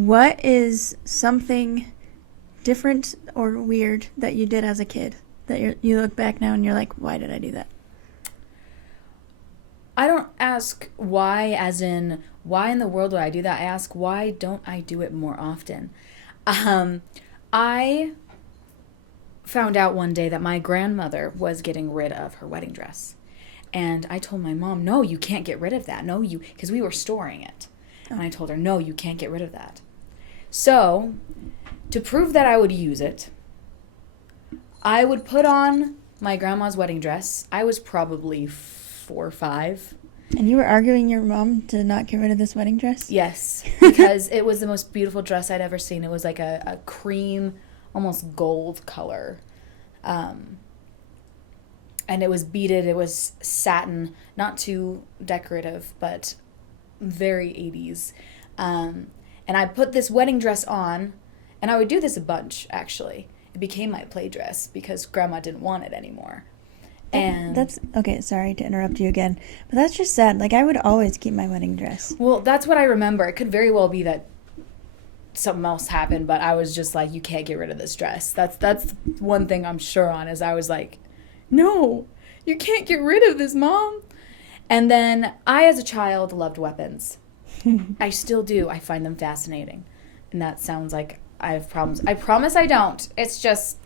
What is something different or weird that you did as a kid that you look back now and you're like, why did I do that? I don't ask why, as in, why in the world would I do that? I ask, why don't I do it more often? I found out one day that my grandmother was getting rid of her wedding dress. And I told my mom, no, you can't get rid of that. No, because we were storing it. And I told her, no, you can't get rid of that. So, to prove that I would use it, I would put on my grandma's wedding dress. I was probably 4 or 5. And you were arguing your mom to not get rid of this wedding dress? Yes, because it was the most beautiful dress I'd ever seen. It was like a cream, almost gold color. And it was beaded. It was satin, not too decorative, but very 80s. And I put this wedding dress on, and I would do this a bunch, actually. It became my play dress because Grandma didn't want it anymore. And that's okay. Sorry to interrupt you again, but that's just sad. Like, I would always keep my wedding dress. Well, that's what I remember. It could very well be that something else happened, but I was just like, you can't get rid of this dress. That's one thing I'm sure on, is I was like, no, you can't get rid of this, Mom. And then I, as a child, loved weapons. I still do. I find them fascinating. And that sounds like I have problems. I promise I don't. It's just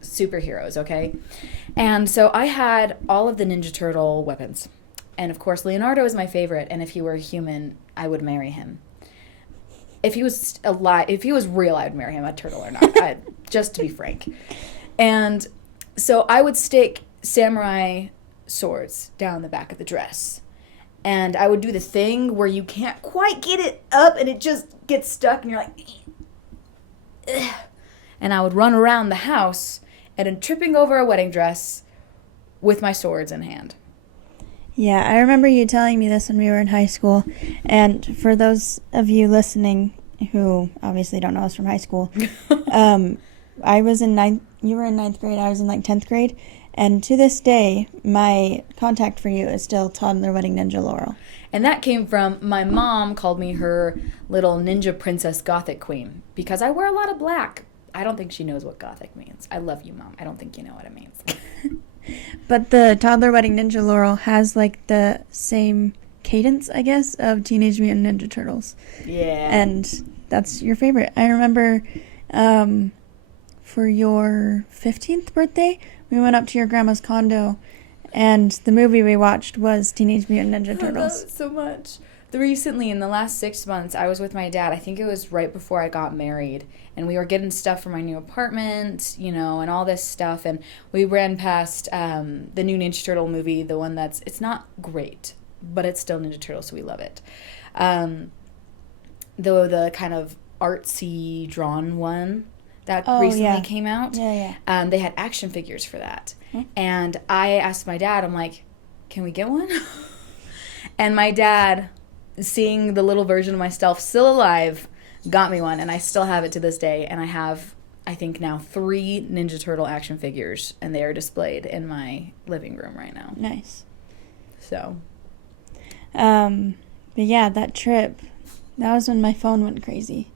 superheroes, okay? And so I had all of the Ninja Turtle weapons. And of course, Leonardo is my favorite, and if he were a human, I would marry him. If he was alive, if he was real, I would marry him, a turtle or not, just to be frank. And so I would stick samurai swords down the back of the dress. And I would do the thing where you can't quite get it up and it just gets stuck and you're like, ugh. And I would run around the house and I'm tripping over a wedding dress with my swords in hand. Yeah, I remember you telling me this when we were in high school. And for those of you listening who obviously don't know us from high school, I was in you were in 9th grade, I was in like 10th grade. And to this day, my contact for you is still Toddler Wedding Ninja Laurel. And that came from my mom called me her little ninja princess gothic queen because I wear a lot of black. I don't think she knows what gothic means. I love you, Mom. I don't think you know what it means. But the Toddler Wedding Ninja Laurel has like the same cadence, I guess, of Teenage Mutant Ninja Turtles. Yeah. And that's your favorite. I remember for your 15th birthday, we went up to your grandma's condo, and the movie we watched was Teenage Mutant Ninja Turtles. I love it so much. Recently, in the last 6 months, I was with my dad. I think it was right before I got married. And we were getting stuff for my new apartment, you know, and all this stuff. And we ran past the new Ninja Turtle movie, the one it's not great, but it's still Ninja Turtle, so we love it. The kind of artsy drawn one that recently came out. Yeah. They had action figures for that. And I asked my dad, I'm like, can we get one? And my dad, seeing the little version of myself still alive, got me one, and I still have it to this day. And I have, I think now, 3 Ninja Turtle action figures, and they are displayed in my living room right now. Nice. So. But yeah, that trip, that was when my phone went crazy.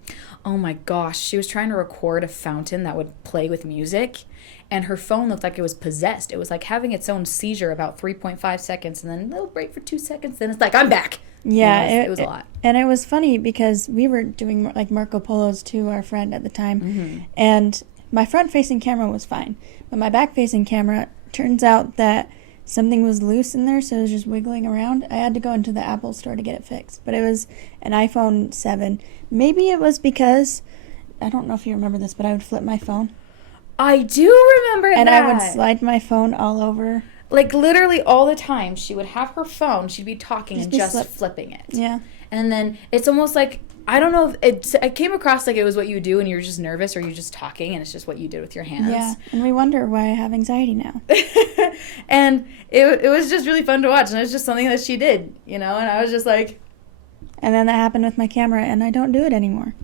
Oh my gosh, she was trying to record a fountain that would play with music, and her phone looked like it was possessed. It was like having its own seizure about 3.5 seconds, and then a little break for 2 seconds, then it's like, I'm back. Yeah, it was a lot. And it was funny because we were doing like Marco Polos to our friend at the time, Mm-hmm. and my front-facing camera was fine, but my back-facing camera, turns out that something was loose in there, so it was just wiggling around. I had to go into the Apple store to get it fixed, but it was an iPhone 7. Maybe it was because, I don't know if you remember this, but I would flip my phone. I do remember and that. And I would slide my phone all over. Like, literally all the time, she would have her phone, she'd be talking and just flipping it. Yeah. And then it's almost like, I don't know, if it came across like it was what you do and you're just nervous or you're just talking and it's just what you did with your hands. Yeah, and we wonder why I have anxiety now. And it was just really fun to watch, and it was just something that she did, you know, and I was just like... And then that happened with my camera, and I don't do it anymore.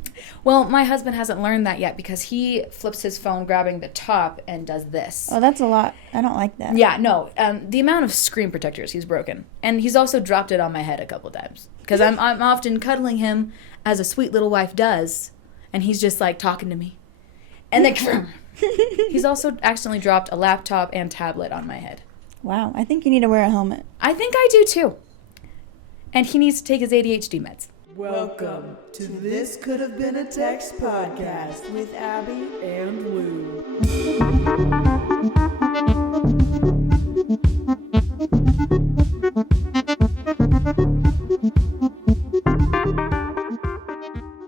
Well, my husband hasn't learned that yet because he flips his phone grabbing the top and does this. Oh, that's a lot. I don't like that. Yeah, no. The amount of screen protectors he's broken. And he's also dropped it on my head a couple times because I'm often cuddling him as a sweet little wife does, and he's just like talking to me. And then he's also accidentally dropped a laptop and tablet on my head. Wow, I think you need to wear a helmet. I think I do too. And he needs to take his ADHD meds. Welcome to This Could Have Been a Text podcast with Abi and Lu.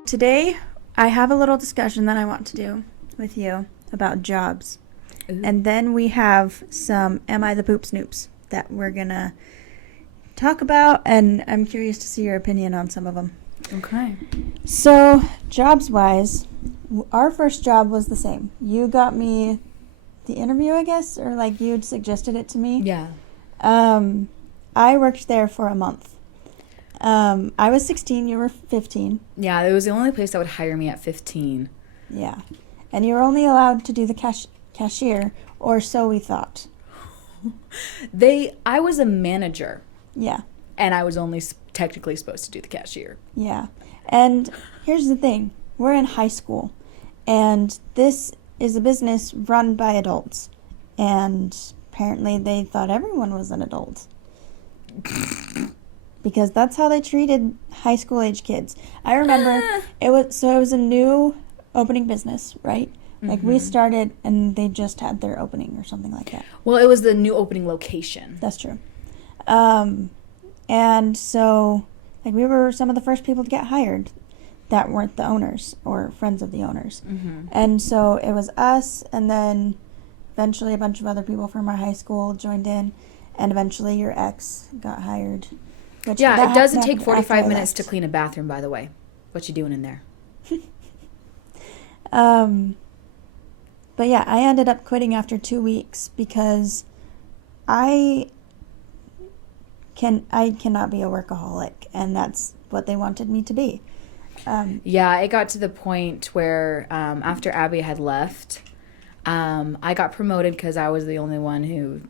Today, I have a little discussion that I want to do with you about jobs. Ooh. And then we have some Am I the Poop-Snoops that we're going to talk about, and I'm curious to see your opinion on some of them. Okay. So, jobs-wise, our first job was the same. You got me the interview, I guess, or like you'd suggested it to me. Yeah. I worked there for a month. I was 16, you were 15. Yeah, it was the only place that would hire me at 15. Yeah. And you were only allowed to do the cashier, or so we thought. I was a manager. Yeah. And I was only technically supposed to do the cashier. Yeah. And here's the thing. We're in high school, and this is a business run by adults. And apparently they thought everyone was an adult. Because that's how they treated high school age kids. I remember it was a new opening business, right? Like we started and they just had their opening or something like that. Well, it was the new opening location. That's true. And so like we were some of the first people to get hired that weren't the owners or friends of the owners. Mm-hmm. And so it was us, and then eventually a bunch of other people from our high school joined in, and eventually your ex got hired. Yeah, it doesn't take after 45 I minutes to left. clean a bathroom, by the way. What you doing in there? But yeah, I ended up quitting after 2 weeks because I cannot be a workaholic, and that's what they wanted me to be. Yeah, it got to the point where after Abby had left, I got promoted because I was the only one who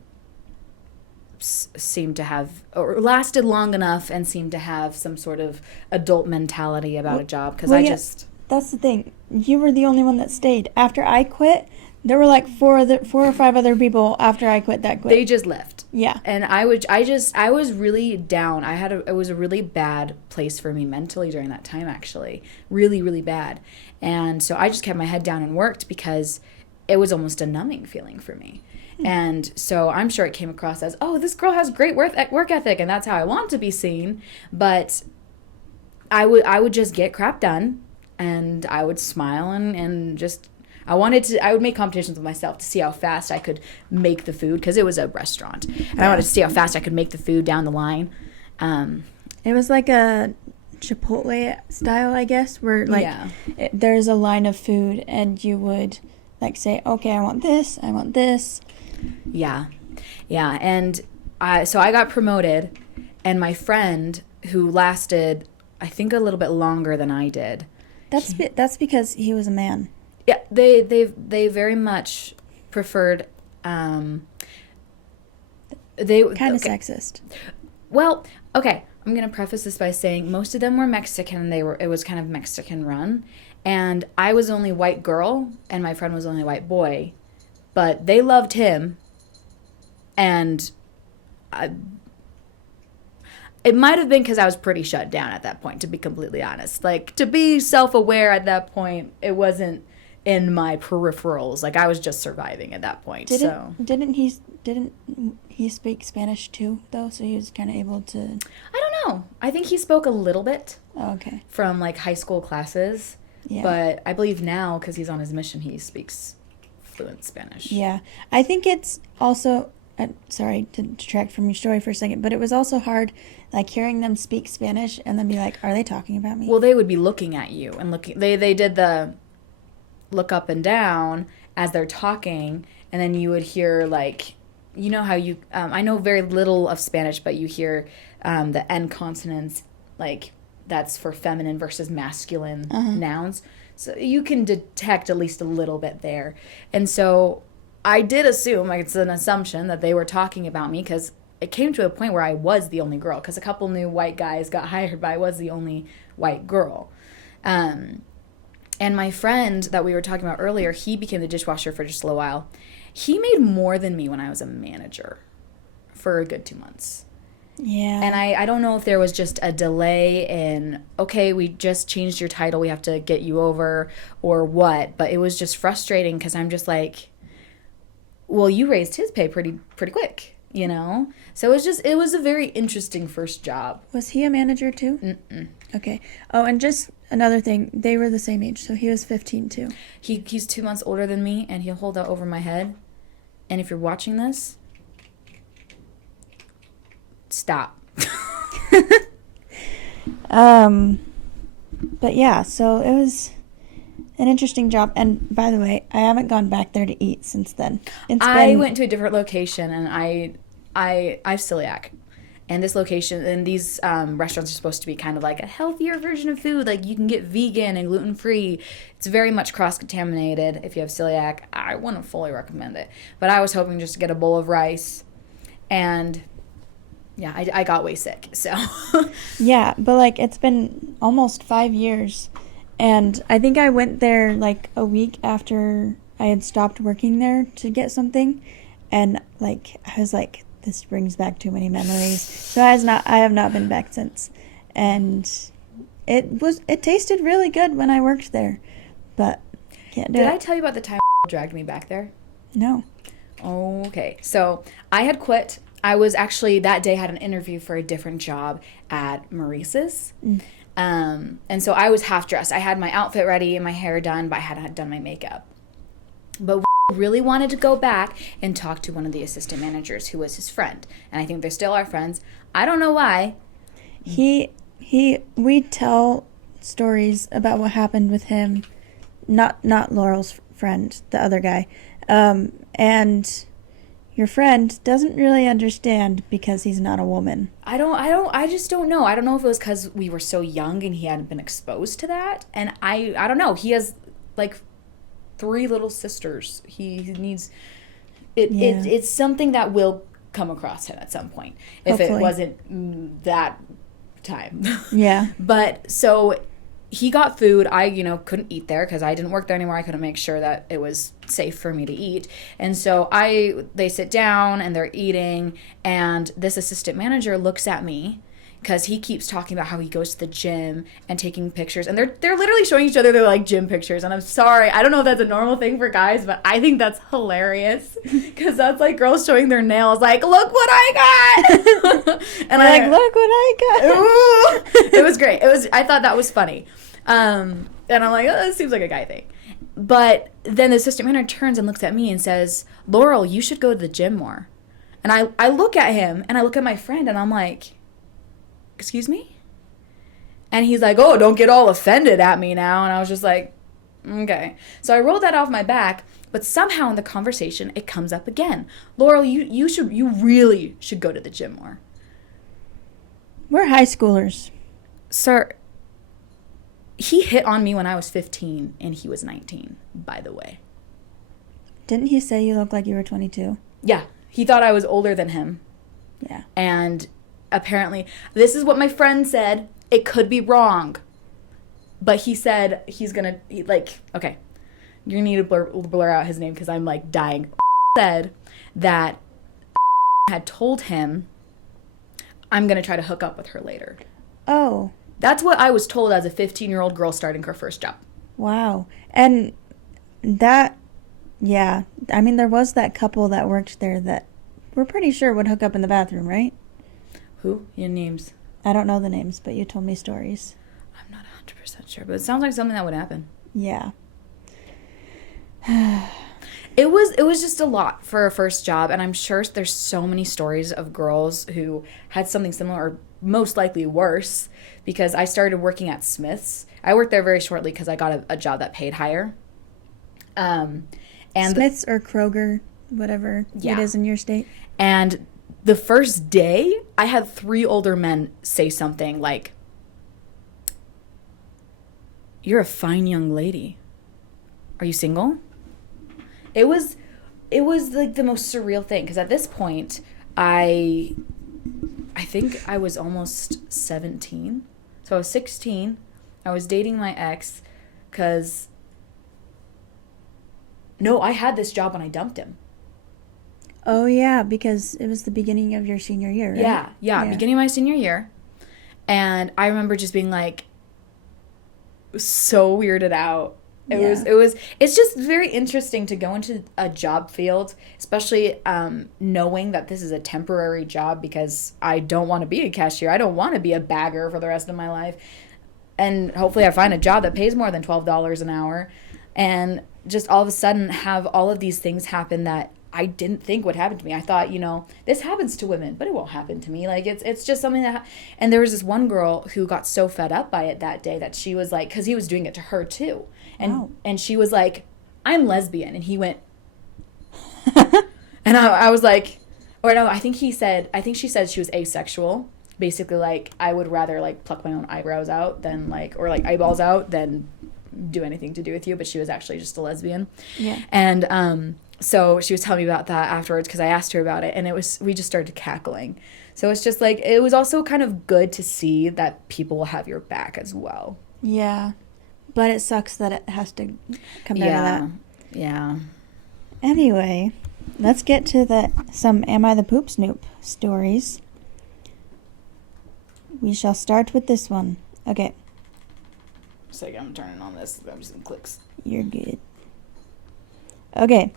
seemed to have, or lasted long enough and seemed to have some sort of adult mentality about a job. Because That's the thing. You were the only one that stayed. After I quit, there were like four or five other people after I quit that quit. They just left. Yeah. And I was really down. It was a really bad place for me mentally during that time, actually. Really, really bad. And so I just kept my head down and worked because it was almost a numbing feeling for me. And so I'm sure it came across as, oh, this girl has great work ethic, and that's how I want to be seen. But I would just get crap done, and I would smile and just, I would make competitions with myself to see how fast I could make the food, because it was a restaurant. And I wanted to see how fast I could make the food down the line. It was like a Chipotle style, I guess, where like there's a line of food and you would like say, okay, I want this. Yeah. And so I got promoted, and my friend, who lasted, I think, a little bit longer than I did. That's because he was a man. Yeah, they very much preferred. They Kind of sexist. Well, okay. I'm gonna preface this by saying most of them were Mexican. It was kind of Mexican run, and I was the only white girl, and my friend was the only white boy, but they loved him, and it might have been because I was pretty shut down at that point, to be completely honest. Like, to be self-aware at that point, it wasn't in my peripherals. Like, I was just surviving at that point. Didn't he speak Spanish too, though? So he was kind of able to. I don't know. I think he spoke a little bit. Oh, okay. From like high school classes. Yeah. But I believe now, because he's on his mission, he speaks fluent Spanish. Yeah, I think it's also. Sorry to detract from your story for a second, but it was also hard, like hearing them speak Spanish and then be like, "Are they talking about me?" Well, they would be looking at you and looking. They did the look up and down as they're talking, and then you would hear like, you know how you. I know very little of Spanish, but you hear the N consonants, like that's for feminine versus masculine nouns. So you can detect at least a little bit there, and so. I did assume, like it's an assumption, that they were talking about me, because it came to a point where I was the only girl, because a couple new white guys got hired, but I was the only white girl. And my friend that we were talking about earlier, he became the dishwasher for just a little while. He made more than me when I was a manager for a good 2 months. Yeah. And I don't know if there was just a delay in, okay, we just changed your title, we have to get you over, or what. But it was just frustrating because I'm just like, well, you raised his pay pretty quick, you know? So it was a very interesting first job. Was he a manager too? Mm-mm. Okay. Oh, and just another thing, they were the same age, so he was 15 too. He's 2 months older than me, and he'll hold out over my head. And if you're watching this, stop. But yeah, so it was an interesting job. And by the way, I haven't gone back there to eat since then. I went to a different location, and I have celiac. And this location and these restaurants are supposed to be kind of like a healthier version of food. Like you can get vegan and gluten-free. It's very much cross-contaminated if you have celiac. I wouldn't fully recommend it. But I was hoping just to get a bowl of rice. And yeah, I got way sick. So yeah, but like it's been almost 5 years. And I think I went there like a week after I had stopped working there to get something. And like I was like, this brings back too many memories. So I have not been back since. And it tasted really good when I worked there. But can't do it. Did I tell you about the time dragged me back there? No. Okay. So I had quit. I was actually that day had an interview for a different job at Maurice's. And so I was half dressed. I had my outfit ready and my hair done, but I hadn't done my makeup. But really wanted to go back and talk to one of the assistant managers who was his friend. And I think they still are friends. I don't know why. We tell stories about what happened with him, not Laurel's friend, the other guy. And your friend doesn't really understand because he's not a woman. I just don't know. I don't know if it was because we were so young and he hadn't been exposed to that. And I don't know. He has like 3 little sisters. He needs it. Yeah. It's something that will come across him at some point. If Hopefully. it wasn't that time. Yeah. But so he got food. I, couldn't eat there because I didn't work there anymore. I couldn't make sure that it was safe for me to eat. And so they sit down and they're eating. And this assistant manager looks at me because he keeps talking about how he goes to the gym and taking pictures. And they're literally showing each other their like gym pictures. And I'm sorry, I don't know if that's a normal thing for guys, but I think that's hilarious because that's like girls showing their nails like, look what I got. And like, look what I got. It was great. I thought that was funny. And I'm like, oh, this seems like a guy thing. But then the assistant manager turns and looks at me and says, Laurel, you should go to the gym more. And I look at him and I look at my friend and I'm like, excuse me? And he's like, oh, don't get all offended at me now. And I was just like, okay. So I rolled that off my back, but somehow in the conversation, it comes up again. Laurel, you really should go to the gym more. We're high schoolers. Sir, he hit on me when I was 15 and he was 19, by the way. Didn't he say you looked like you were 22? Yeah. He thought I was older than him. Yeah. And apparently, this is what my friend said. It could be wrong. But he said he's going to, okay. You need to blur out his name because I'm, dying. Said that had told him, I'm going to try to hook up with her later. Oh. That's what I was told as a 15-year-old girl starting her first job. Wow. And that, yeah. I mean, there was that couple that worked there that we're pretty sure would hook up in the bathroom, right? Who? Your names? I don't know the names, but you told me stories. I'm not 100% sure, but it sounds like something that would happen. Yeah. It was just a lot for a first job, and I'm sure there's so many stories of girls who had something similar or most likely worse because I started working at Smith's. I worked there very shortly because I got a job that paid higher. And Smith's or Kroger, whatever it is in your state. And the first day, I had 3 older men say something like, "You're a fine young lady. Are you single?" It was like the most surreal thing because at this point, I think I was almost 17. So I was 16. I was dating my ex because... No, I had this job when I dumped him. Oh, yeah, because it was the beginning of your senior year, right? Yeah, beginning of my senior year. And I remember just being like so weirded out. It's just very interesting to go into a job field, especially knowing that this is a temporary job, because I don't want to be a cashier. I don't want to be a bagger for the rest of my life. And hopefully I find a job that pays more than $12 an hour. And just all of a sudden have all of these things happen that I didn't think would happen to me. I thought, this happens to women, but it won't happen to me. Like, it's just something that... And there was this one girl who got so fed up by it that day that she was like... Because he was doing it to her, too. And she was like, I'm lesbian. And he went... And I was like... Or no, I think she said she was asexual. Basically, like, I would rather, like, pluck my own eyebrows out than, like... Or, like, eyeballs out than do anything to do with you. But she was actually just a lesbian. Yeah. And, so she was telling me about that afterwards because I asked her about it, and we just started cackling. So it's just like, it was also kind of good to see that people will have your back as well. Yeah. But it sucks that it has to come down to that. Yeah. Anyway, let's get to some Am I the Poop-Snoop stories. We shall start with this one. Okay. So I'm turning on this. I'm just going to click. You're good. Okay.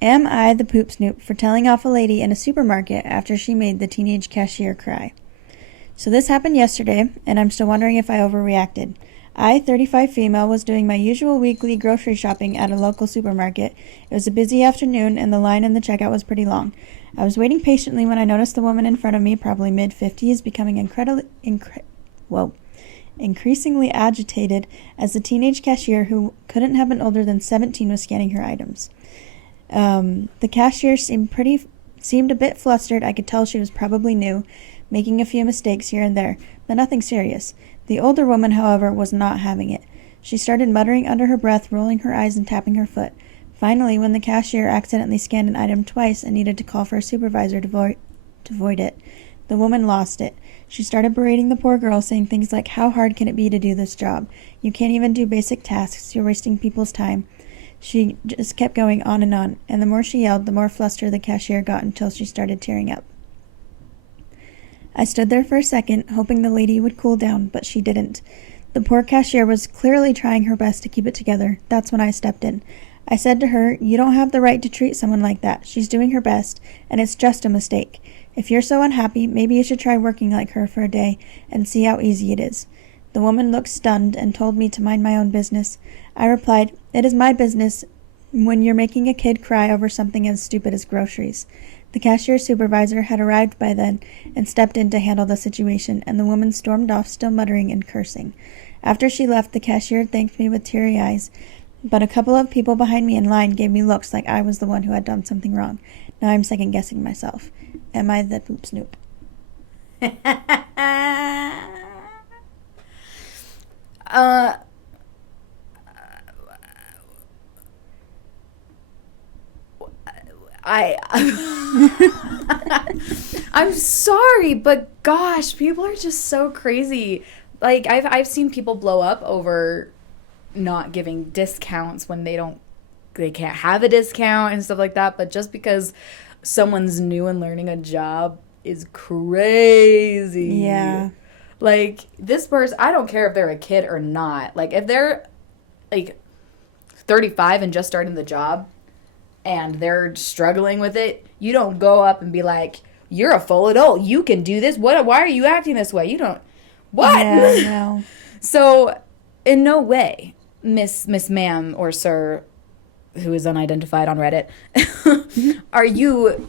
Am I the Poop-Snoop for telling off a lady in a supermarket after she made the teenage cashier cry? So this happened yesterday, and I'm still wondering if I overreacted. I, 35 female, was doing my usual weekly grocery shopping at a local supermarket. It was a busy afternoon, and the line in the checkout was pretty long. I was waiting patiently when I noticed the woman in front of me, probably mid-50s, becoming increasingly agitated as the teenage cashier, who couldn't have been older than 17, was scanning her items. The cashier seemed a bit flustered. I could tell she was probably new, making a few mistakes here and there, but nothing serious. The older woman, however, was not having it. She started muttering under her breath, rolling her eyes and tapping her foot. Finally, when the cashier accidentally scanned an item twice and needed to call for a supervisor to void it, the woman lost it. She started berating the poor girl, saying things like, "How hard can it be to do this job? You can't even do basic tasks. You're wasting people's time." She just kept going on, and the more she yelled, the more flustered the cashier got until she started tearing up. I stood there for a second, hoping the lady would cool down, but she didn't. The poor cashier was clearly trying her best to keep it together. That's when I stepped in. I said to her, "You don't have the right to treat someone like that. She's doing her best, and it's just a mistake. If you're so unhappy, maybe you should try working like her for a day and see how easy it is." The woman looked stunned and told me to mind my own business. I replied, "It is my business when you're making a kid cry over something as stupid as groceries." The cashier supervisor had arrived by then and stepped in to handle the situation, and the woman stormed off, still muttering and cursing. After she left, the cashier thanked me with teary eyes, but a couple of people behind me in line gave me looks like I was the one who had done something wrong. Now I'm second-guessing myself. Am I the Poop-Snoop? I'm sorry, but gosh, people are just so crazy. Like, I've seen people blow up over not giving discounts when they can't have a discount and stuff like that, but just because someone's new and learning a job is crazy. Yeah. Like, this person, I don't care if they're a kid or not. Like, if they're, like, 35 and just starting the job and they're struggling with it, you don't go up and be like, "You're a full adult. You can do this. Why are you acting this way?" You don't. What? Yeah, no. So, in no way, Miss Ma'am or Sir, who is unidentified on Reddit, are you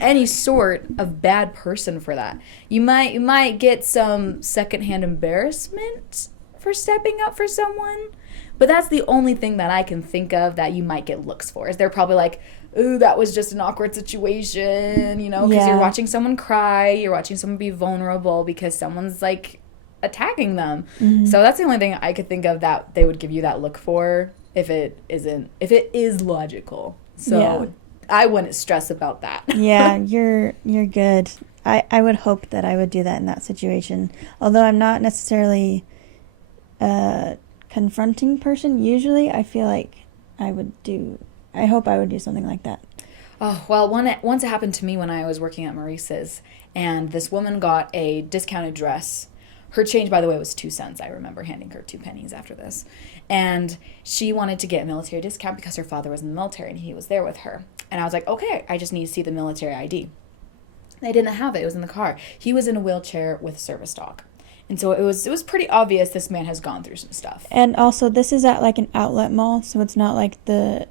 any sort of bad person for that. You might get some secondhand embarrassment for stepping up for someone, but that's the only thing that I can think of that you might get looks for. Is they're probably like, "Ooh, that was just an awkward situation," because you're watching someone cry, you're watching someone be vulnerable because someone's like attacking them. Mm-hmm. So that's the only thing I could think of that they would give you that look for if it is logical. So I wouldn't stress about that. Yeah, you're good. I would hope that I would do that in that situation. Although I'm not necessarily a confronting person, usually I feel like I hope I would do something like that. Oh, well, once it happened to me when I was working at Maurice's, and this woman got a discounted dress. Her change, by the way, was 2 cents. I remember handing her 2 pennies after this. And she wanted to get a military discount because her father was in the military and he was there with her. And I was like, okay, I just need to see the military ID. They didn't have it. It was in the car. He was in a wheelchair with service dog. And so it was pretty obvious this man has gone through some stuff. And also, this is at like an outlet mall, so it's not like the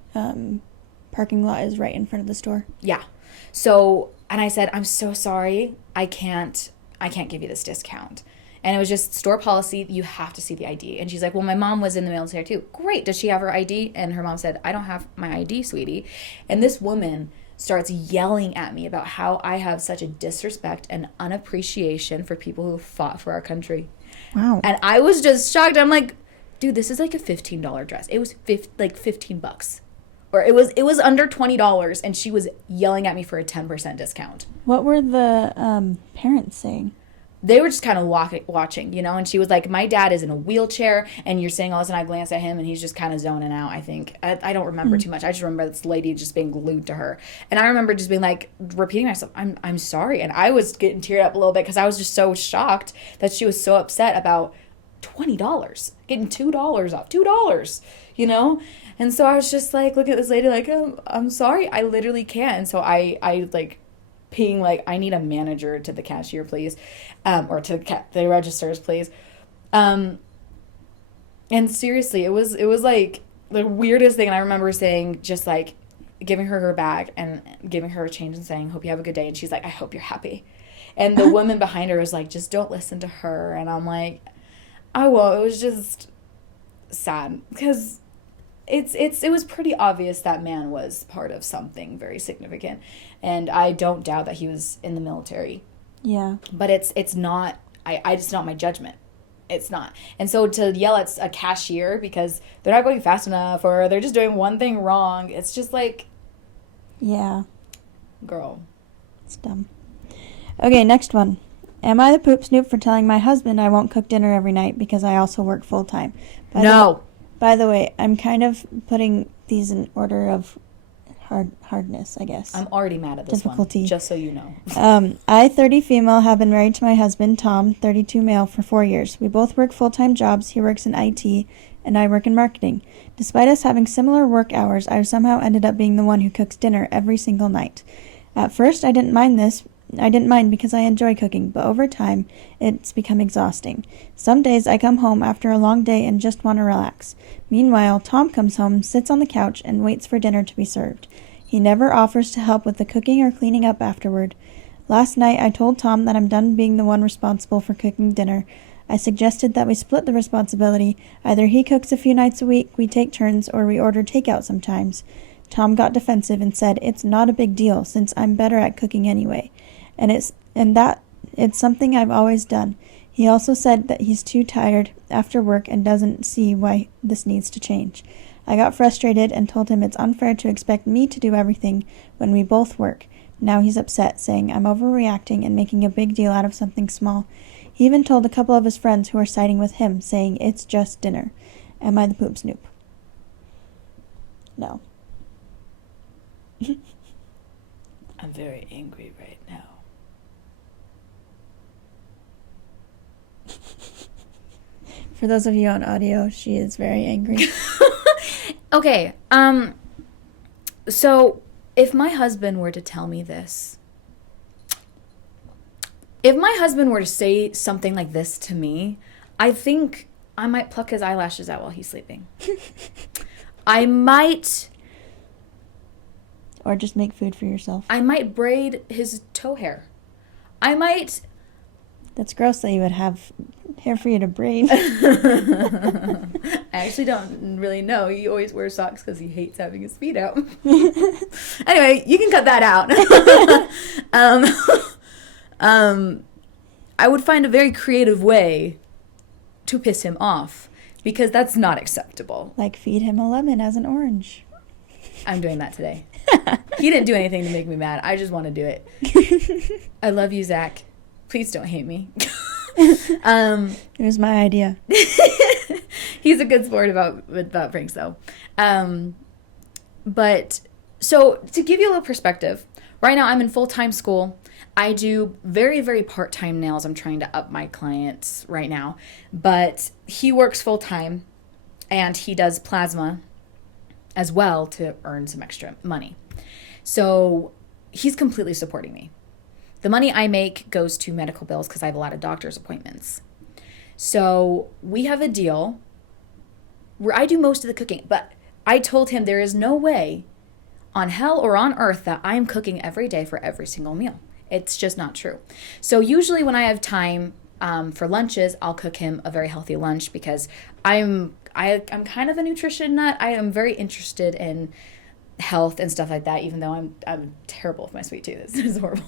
parking lot is right in front of the store. Yeah. So, and I said, I'm so sorry. I can't give you this discount. And it was just store policy. You have to see the ID. And she's like, well, my mom was in the military too. Great. Does she have her ID? And her mom said, I don't have my ID, sweetie. And this woman starts yelling at me about how I have such a disrespect and unappreciation for people who fought for our country. Wow. And I was just shocked. I'm like, dude, this is like a $15 dress. It was like $15. Or it was under $20, and she was yelling at me for a 10% discount. What were the parents saying? They were just kind of watching, you know, and she was like, my dad is in a wheelchair, and you're saying all this, and I glanced at him, and he's just kind of zoning out, I think. I don't remember too much. I just remember this lady just being glued to her. And I remember just being like, repeating myself, I'm sorry. And I was getting teared up a little bit because I was just so shocked that she was so upset about $20, getting $2 off, $2, you know? And so I was just like, look at this lady like, I'm sorry, I literally can't. And so I like, being like, I need a manager to the cashier, please, or to the registers, please. And seriously, it was like the weirdest thing. And I remember saying, just like, giving her bag and giving her a change and saying, hope you have a good day. And she's like, I hope you're happy. And the woman behind her was like, just don't listen to her. And I'm like, I won't. It was just sad because it was pretty obvious that man was part of something very significant, and I don't doubt that he was in the military. Yeah. But it's not. It's not my judgment. It's not. And so to yell at a cashier because they're not going fast enough or they're just doing one thing wrong, it's just like, yeah, girl, it's dumb. Okay, next one. Am I the Poop-Snoop for telling my husband I won't cook dinner every night because I also work full time? No. By the way, I'm kind of putting these in order of hardness, I guess. I'm already mad at this difficulty. One, just so you know. I, 30 female, have been married to my husband, Tom, 32 male, for 4 years. We both work full-time jobs. He works in IT, and I work in marketing. Despite us having similar work hours, I've somehow ended up being the one who cooks dinner every single night. At first, I didn't mind because I enjoy cooking, but over time, it's become exhausting. Some days I come home after a long day and just want to relax. Meanwhile, Tom comes home, sits on the couch, and waits for dinner to be served. He never offers to help with the cooking or cleaning up afterward. Last night, I told Tom that I'm done being the one responsible for cooking dinner. I suggested that we split the responsibility. Either he cooks a few nights a week, we take turns, or we order takeout sometimes. Tom got defensive and said it's not a big deal since I'm better at cooking anyway. And it's something I've always done. He also said that he's too tired after work and doesn't see why this needs to change. I got frustrated and told him it's unfair to expect me to do everything when we both work. Now he's upset, saying I'm overreacting and making a big deal out of something small. He even told a couple of his friends who are siding with him, saying it's just dinner. Am I the Poop-Snoop? No. I'm very angry right now. For those of you on audio, she is very angry. Okay, so if my husband were to tell me this, if my husband were to say something like this to me, I think I might pluck his eyelashes out while he's sleeping. I might... Or just make food for yourself. I might braid his toe hair. I might... That's gross that you would have hair for you to braid. I actually don't really know. He always wears socks because he hates having his feet out. Anyway, you can cut that out. I would find a very creative way to piss him off because that's not acceptable. Like feed him a lemon as an orange. I'm doing that today. He didn't do anything to make me mad. I just want to do it. I love you, Zach. Please don't hate me. It was my idea. He's a good sport about pranks, though. But so to give you a little perspective, right now I'm in full-time school. I do very, very part-time nails. I'm trying to up my clients right now. But he works full-time, and he does plasma as well to earn some extra money. So he's completely supporting me. The money I make goes to medical bills because I have a lot of doctor's appointments. So we have a deal where I do most of the cooking, but I told him there is no way on hell or on earth that I'm cooking every day for every single meal. It's just not true. So usually when I have time for lunches, I'll cook him a very healthy lunch because I'm kind of a nutrition nut. I am very interested in health and stuff like that, even though I'm terrible with my sweet tooth. This is horrible.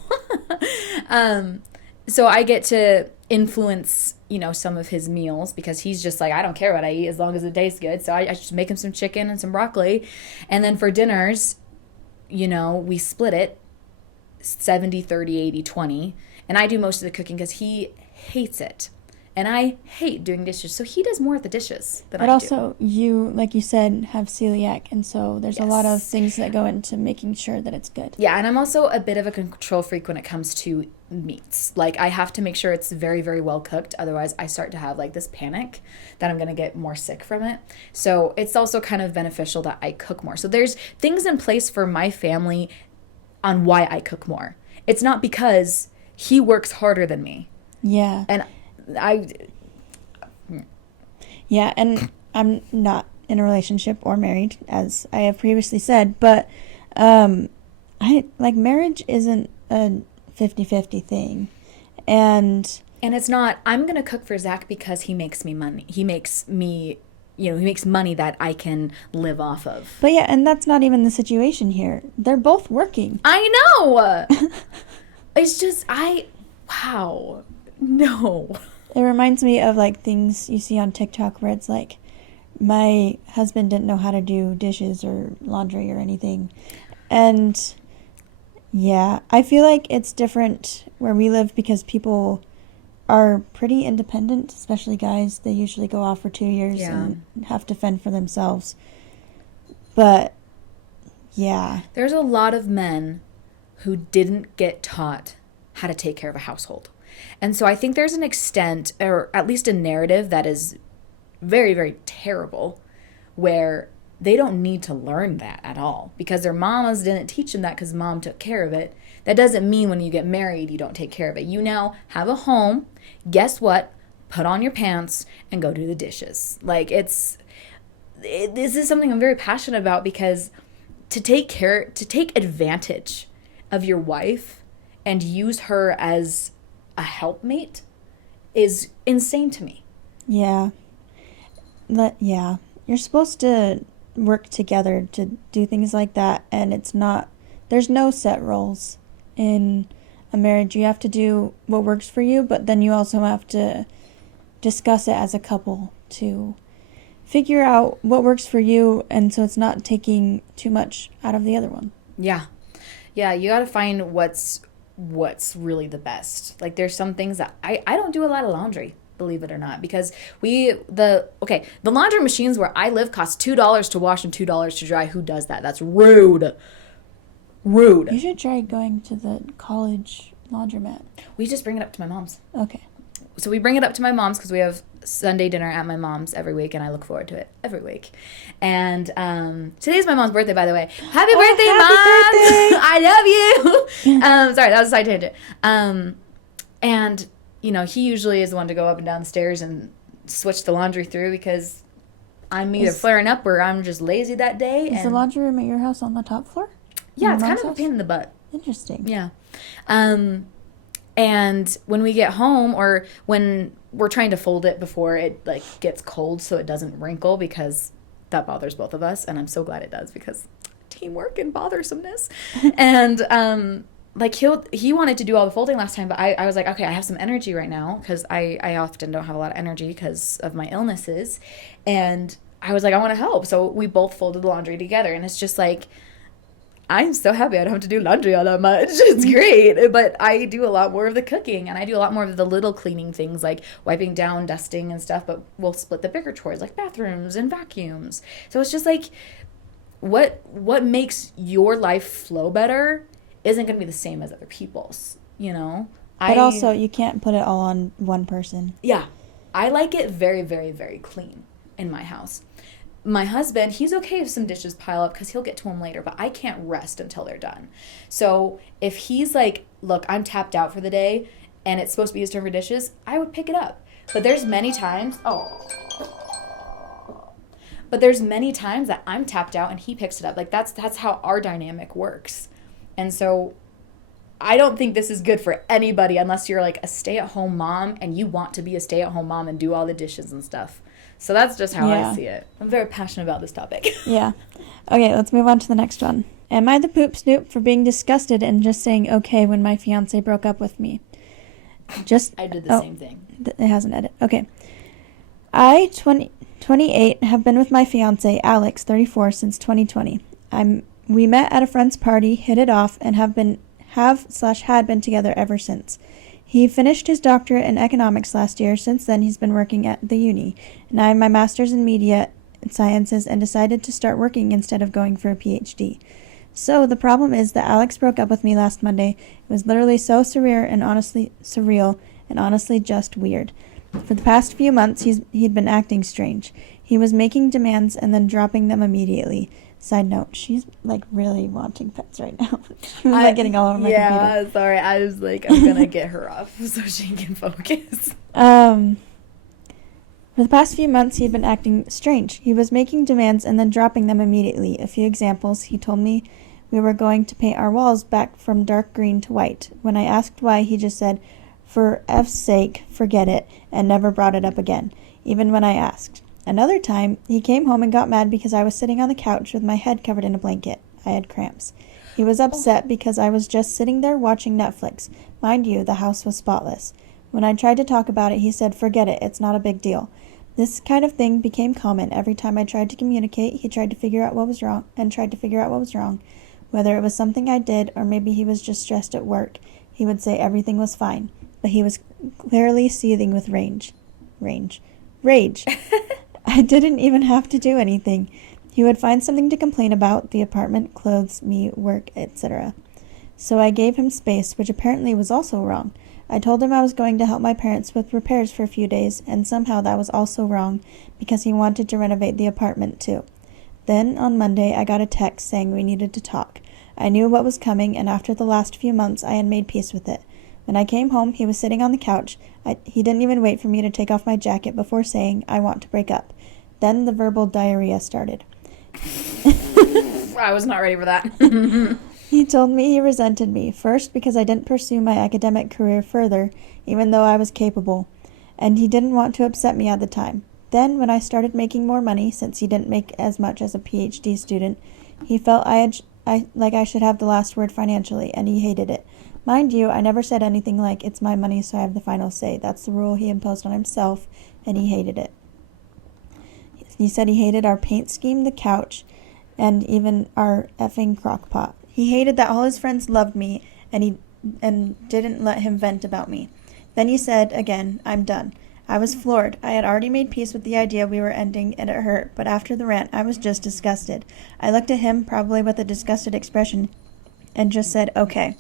So I get to influence, some of his meals because he's just like, I don't care what I eat as long as it tastes good. So I just make him some chicken and some broccoli. And then for dinners, we split it 70, 30, 80, 20. And I do most of the cooking because he hates it. And I hate doing dishes. So he does more of the dishes than I do. But also, you, like you said, have celiac. And so there's a lot of things that go into making sure that it's good. Yeah, and I'm also a bit of a control freak when it comes to meats. Like, I have to make sure it's very, very well cooked. Otherwise, I start to have, this panic that I'm going to get more sick from it. So it's also kind of beneficial that I cook more. So there's things in place for my family on why I cook more. It's not because he works harder than me. Yeah. And Yeah, and I'm not in a relationship or married, as I have previously said, but marriage isn't a 50-50 thing. And it's not, I'm going to cook for Zach because he makes me money. He makes me, he makes money that I can live off of. But yeah, and that's not even the situation here. They're both working. I know! It's just, wow. No. It reminds me of things you see on TikTok where it's like, my husband didn't know how to do dishes or laundry or anything. And yeah, I feel like it's different where we live because people are pretty independent, especially guys. They usually go off for 2 years and have to fend for themselves. But yeah. There's a lot of men who didn't get taught how to take care of a household. And so I think there's an extent, or at least a narrative that is very, very terrible, where they don't need to learn that at all because their mamas didn't teach them that because mom took care of it. That doesn't mean when you get married, you don't take care of it. You now have a home. Guess what? Put on your pants and go do the dishes. This is something I'm very passionate about because to take advantage of your wife and use her as a helpmate is insane to me. Yeah. You're supposed to work together to do things like that, and there's no set roles in a marriage. You have to do what works for you, but then you also have to discuss it as a couple to figure out what works for you, and so it's not taking too much out of the other one. Yeah, you got to find what's really the best. There's some things that I don't do a lot of laundry, believe it or not, because the laundry machines where I live cost $2 to wash and $2 to dry. Who does that? That's rude. You should try going to the college laundromat. We just bring it up to my mom's. Okay. So we bring it up to my mom's because we have Sunday dinner at my mom's every week, and I look forward to it every week. And today's my mom's birthday, by the way. Happy birthday, Mom! I love you! Sorry, that was a side tangent. And, he usually is the one to go up and down the stairs and switch the laundry through because I'm either flaring up or I'm just lazy that day. Is the laundry room at your house on the top floor? Yeah, it's kind of a pain in the butt. Interesting. Yeah. And when we get home or when we're trying to fold it before it gets cold so it doesn't wrinkle because that bothers both of us. And I'm so glad it does because teamwork and bothersomeness. And he wanted to do all the folding last time, but I was like, okay, I have some energy right now because I often don't have a lot of energy because of my illnesses. And I was like, I want to help. So we both folded the laundry together. And it's just I'm so happy I don't have to do laundry all that much. It's great. But I do a lot more of the cooking, and I do a lot more of the little cleaning things like wiping down, dusting, and stuff. But we'll split the bigger chores like bathrooms and vacuums. So it's just like what makes your life flow better isn't going to be the same as other people's, you know? But also, you can't put it all on one person. Yeah. I like it very, very, very clean in my house. My husband, he's okay if some dishes pile up because he'll get to them later, but I can't rest until they're done. So if he's like, look, I'm tapped out for the day and it's supposed to be his turn for dishes, I would pick it up. But there's many times, that I'm tapped out and he picks it up. Like that's how our dynamic works. And so I don't think this is good for anybody unless you're like a stay-at-home mom and you want to be a stay-at-home mom and do all the dishes and stuff. So that's just how I see it. I'm very passionate about this topic. Yeah. Okay, let's move on to the next one. Am I the Poop-Snoop for being disgusted and just saying okay when my fiance broke up with me? I did the same thing. It has an edit. Okay. I, 28, have been with my fiance, Alex, 34, since 2020. We met at a friend's party, hit it off, and had been together ever since. He finished his doctorate in economics last year. Since then, he's been working at the uni, and I have my master's in media sciences and decided to start working instead of going for a PhD. So the problem is that Alex broke up with me last Monday. It was literally so surreal and honestly just weird. For the past few months, he'd been acting strange. He was making demands and then dropping them immediately. Side note, she's like really wanting pets right now. She's like getting all over my computer. Yeah, sorry. I was like, I'm gonna get her off so she can focus. For the past few months, he'd been acting strange. He was making demands and then dropping them immediately. A few examples: he told me we were going to paint our walls back from dark green to white. When I asked why, he just said, "For F's sake, forget it," and never brought it up again, even when I asked. Another time, he came home and got mad because I was sitting on the couch with my head covered in a blanket. I had cramps. He was upset because I was just sitting there watching Netflix. Mind you, the house was spotless. When I tried to talk about it, he said, "Forget it, it's not a big deal." This kind of thing became common. Every time I tried to communicate, he tried to figure out what was wrong, whether it was something I did or maybe he was just stressed at work. He would say everything was fine, but he was clearly seething with rage. I didn't even have to do anything. He would find something to complain about: the apartment, clothes, me, work, etc. So I gave him space, which apparently was also wrong. I told him I was going to help my parents with repairs for a few days, and somehow that was also wrong because he wanted to renovate the apartment too. Then, on Monday, I got a text saying we needed to talk. I knew what was coming, and after the last few months, I had made peace with it. When I came home, he was sitting on the couch. He didn't even wait for me to take off my jacket before saying, "I want to break up." Then the verbal diarrhea started. I was not ready for that. He told me he resented me, first because I didn't pursue my academic career further, even though I was capable, and he didn't want to upset me at the time. Then, when I started making more money, since he didn't make as much as a PhD student, he felt I should have the last word financially, and he hated it. Mind you, I never said anything like, "It's my money, so I have the final say." That's the rule he imposed on himself, and he hated it. He said he hated our paint scheme, the couch, and even our effing crock pot. He hated that all his friends loved me, and didn't let him vent about me. Then he said, again, "I'm done." I was floored. I had already made peace with the idea we were ending, and it hurt, but after the rant, I was just disgusted. I looked at him, probably with a disgusted expression, and just said, "Okay."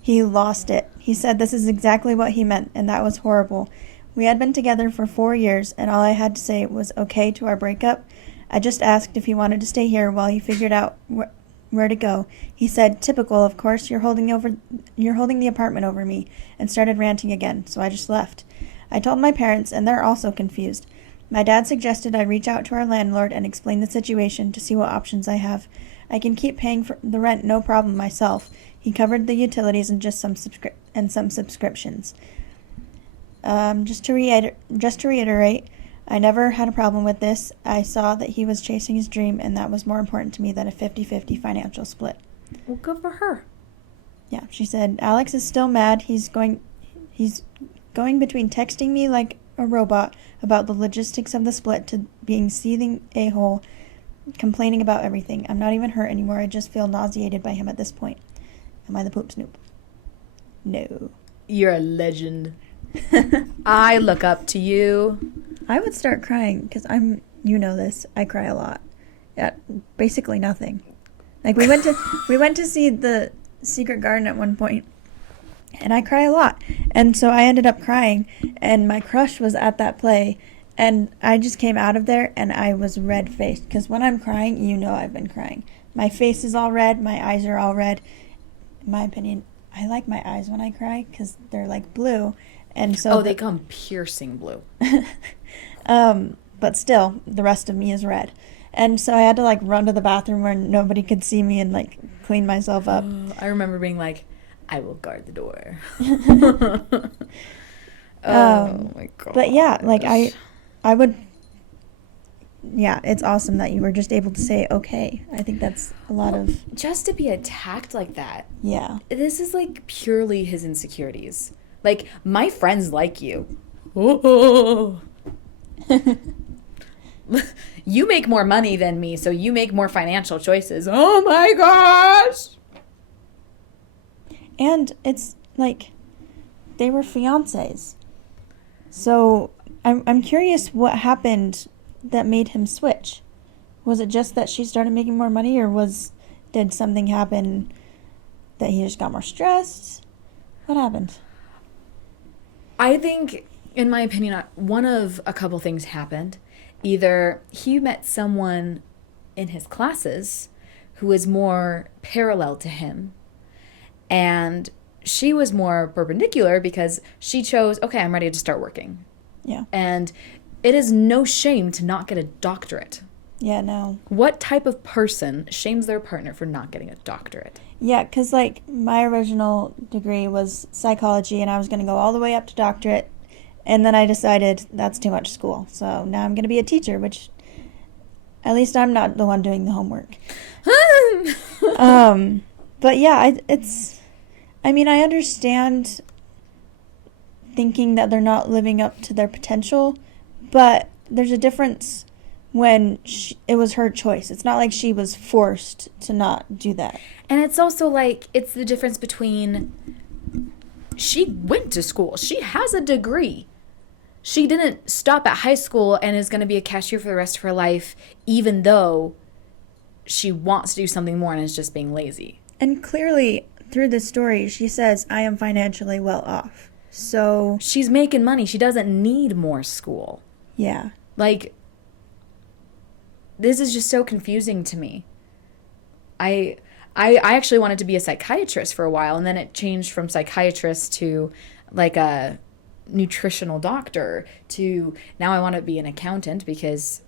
He lost it. He said this is exactly what he meant, and that was horrible. We had been together for 4 years, and all I had to say was okay to our breakup. I just asked if he wanted to stay here while he figured out where to go. He said, "Typical, of course, you're holding the apartment over me," and started ranting again, so I just left. I told my parents, and they're also confused. My dad suggested I reach out to our landlord and explain the situation to see what options I have. I can keep paying for the rent no problem myself. He covered the utilities and just some subscriptions. Just to reiterate, I never had a problem with this. I saw that he was chasing his dream, and that was more important to me than a 50-50 financial split. Well, good for her. Yeah, she said, Alex is still mad. He's going between texting me like a robot about the logistics of the split to being seething a-hole complaining about everything. I'm not even hurt anymore. I just feel nauseated by him at this point. Am I the Poop-Snoop? No. You're a legend. I look up to you. I would start crying because you know this, I cry a lot at basically nothing. Like we went to see The Secret Garden at one point, and I cry a lot. And so I ended up crying, and my crush was at that play, and I just came out of there and I was red-faced because when I'm crying, you know I've been crying. My face is all red, my eyes are all red. In my opinion, I like my eyes when I cry because they're like blue. And so they come piercing blue. But still, the rest of me is red. And so I had to like run to the bathroom where nobody could see me and like clean myself up. I remember being like, I will guard the door. My God. But yeah, like I would, yeah, it's awesome that you were just able to say, okay. I think that's a lot of. Just to be attacked like that. Yeah. This is like purely his insecurities. Like, my friends like you. Oh. You make more money than me, so you make more financial choices. Oh my gosh! And it's like they were fiancés. So I'm curious what happened that made him switch. Was it just that she started making more money, or did something happen that he just got more stressed? What happened? I think, in my opinion, one of a couple things happened. Either he met someone in his classes who was more parallel to him, and she was more perpendicular because she chose, okay, I'm ready to start working. Yeah. And it is no shame to not get a doctorate. Yeah, no. What type of person shames their partner for not getting a doctorate? Yeah, because like my original degree was psychology, and I was going to go all the way up to doctorate. And then I decided that's too much school. So now I'm going to be a teacher, which at least I'm not the one doing the homework. But yeah, I understand thinking that they're not living up to their potential, but there's a difference when it was her choice. It's not like she was forced to not do that. And it's also like, it's the difference between, she went to school. She has a degree. She didn't stop at high school and is going to be a cashier for the rest of her life, even though she wants to do something more and is just being lazy. And clearly, through this story, she says, I am financially well off. So she's making money. She doesn't need more school. Yeah. Like, this is just so confusing to me. I actually wanted to be a psychiatrist for a while, and then it changed from psychiatrist to like a nutritional doctor to now I want to be an accountant because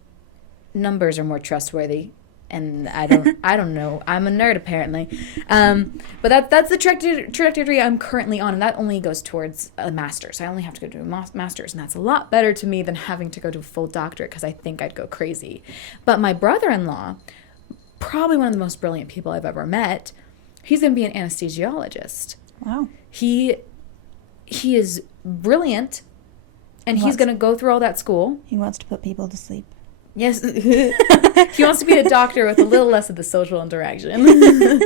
numbers are more trustworthy. And I don't know. I'm a nerd apparently. But that's the trajectory I'm currently on, and that only goes towards a master's. I only have to go to a master's, and that's a lot better to me than having to go to a full doctorate because I think I'd go crazy. But my brother-in-law, probably one of the most brilliant people I've ever met, he's going to be an anesthesiologist. Wow. He is brilliant, and he's going to go through all that school. He wants to put people to sleep. Yes. He wants to be a doctor with a little less of the social interaction.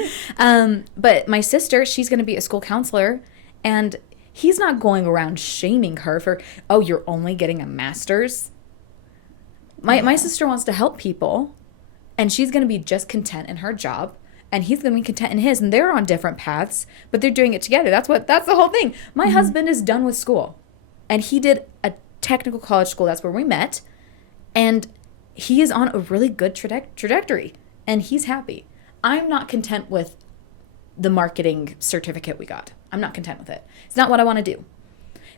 But my sister, she's going to be a school counselor, and he's not going around shaming her for, oh, you're only getting a master's. My sister wants to help people, and she's going to be just content in her job, and he's going to be content in his, and they're on different paths, but they're doing it together. That's the whole thing. My husband is done with school, and he did a technical college school. That's where we met, and he is on a really good trajectory, and he's happy. I'm not content with the marketing certificate we got. I'm not content with it. It's not what I want to do.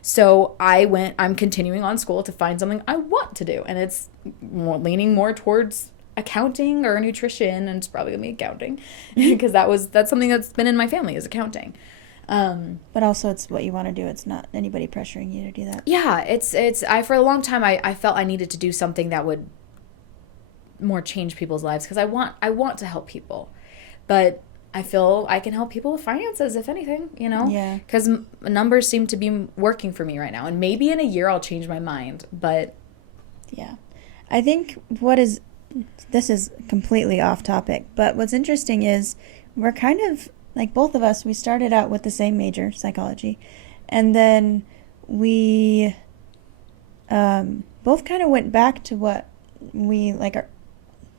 So I'm continuing on school to find something I want to do, and it's leaning more towards accounting or nutrition, and it's probably going to be accounting because that's something that's been in my family is accounting. But also it's what you want to do. It's not anybody pressuring you to do that. Yeah, I for a long time I felt I needed to do something that would more change people's lives because I want to help people, but I feel I can help people with finances if anything, Yeah. Because numbers seem to be working for me right now, and maybe in a year I'll change my mind, but yeah, I think what is this is completely off topic, but what's interesting is we're kind of like both of us, we started out with the same major, psychology, and then we both kind of went back to what we like are